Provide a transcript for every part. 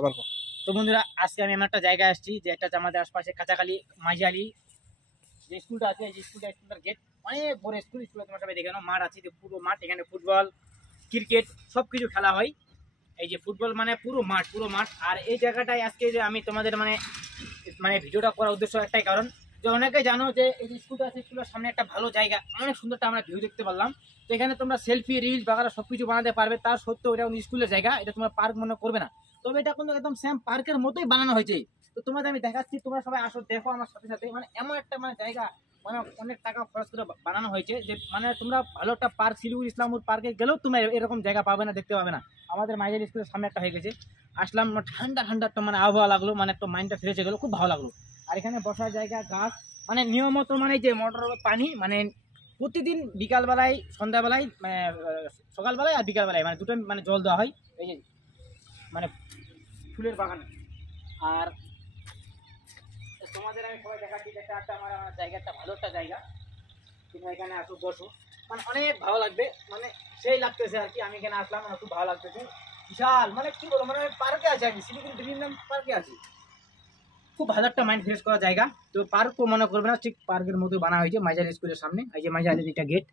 আবার তো বন্ধুরা আজকে আমি এমন একটা জায়গায় আসছি যেটা আমাদের আশপাশে কাঁচাকালি মাঝালি যে স্কুলটা আছে, এই স্কুলটার গেট অনেক বড় স্কুল। স্কুলে তোমার সবাই দেখে নাও, মাঠ আছে, যে পুরো মাঠ, এখানে ফুটবল ক্রিকেট সবকিছু খেলা হয়। এই যে ফুটবল মানে পুরো মাঠ। আর এই জায়গাটায় আজকে যে আমি তোমাদের মানে মানে ভিডিওটা করার উদ্দেশ্য একটাই কারণ, যে অনেকে জানো যে এই যে স্কুলটা আছে, স্কুলের সামনে একটা ভালো জায়গা, অনেক সুন্দরটা আমরা ভিউ দেখতে পারলাম। তো এখানে তোমরা সেলফি রিলস বাগারা সবকিছু বানাতে পারবে। তার সত্ত্বেও এটা স্কুলের জায়গা, এটা তোমরা পার্ক মনে করবে না, তবে এটা কিন্তু একদম সেম পার্কের মতোই বানানো হয়েছে। তো তোমাদের আমি দেখাচ্ছি, তোমরা সবাই আসো, দেখো আমার সাথে সাথে। মানে এমন একটা মানে জায়গা, মানে অনেক টাকা খরচ করে বানানো হয়েছে, যে মানে তোমরা ভালো একটা পার্ক, শিলিগুড়ি ইসলামপুর পার্কে গেলেও তোমরা এরকম জায়গা পাবে না, দেখতে পাবে না। আমাদের মাইজের স্কুলের সামনে একটা হয়ে গেছে, আসলাম, ঠান্ডা একটা মানে আবহাওয়া লাগলো, মানে একটা মাইন্ডটা ফ্রেশ হয়ে গেলো, খুব ভালো লাগলো। আর এখানে বসার জায়গা, গাছ, মানে নিয়মিত মানে যে মোটর পানি, মানে প্রতিদিন বিকালবেলায়, সন্ধ্যাবেলায়, মানে সকালবেলায় আর বিকালবেলায়, মানে দুটো মানে জল দেওয়া হয় এই যে মানে ফুলের বাগান। আর তোমাদের আমি সবাই দেখাচ্ছি যে একটা আমার জায়গাটা ভালো একটা জায়গা, তোমরা এখানে আসো, বসো, মানে অনেক ভালো লাগবে, মানে সেই লাগতেছে আর কি। আমি এখানে আসলাম, আমার খুব ভালো লাগতেছে, বিশাল, মানে কি বলবো, মানে পার্কে আছি আমি, শিলিগুড়ি ডিভিশন পার্কে আছি। খুব ভালো একটা মাইন্ড ফ্রেশ করা জায়গা। তো পার্কও মনে করবে না, ঠিক পার্কের মতো বানা হয়েছে মাইজার স্কুলের সামনে। এই যে মাইজারের এটা গেট,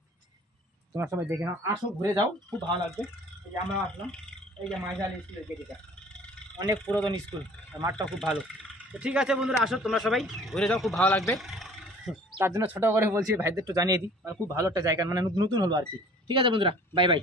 তোমার সবাই দেখে নাও, আসো, ঘুরে যাও, খুব ভালো লাগবে। এই যে আমরা আসলাম, এই যে মাইজার স্কুলের গেট, এটা অনেক পুরাতন স্কুল, মাঠটা খুব ভালো। তো ঠিক আছে বন্ধুরা, আসো তোমরা সবাই, ঘুরে যাও, খুব ভালো লাগবে। তার জন্য ছোটো করে বলছি, ভাইদের একটু জানিয়ে দিই, মানে খুব ভালো একটা জায়গা, মানে নতুন হলো আর কি। ঠিক আছে বন্ধুরা, বাই বাই।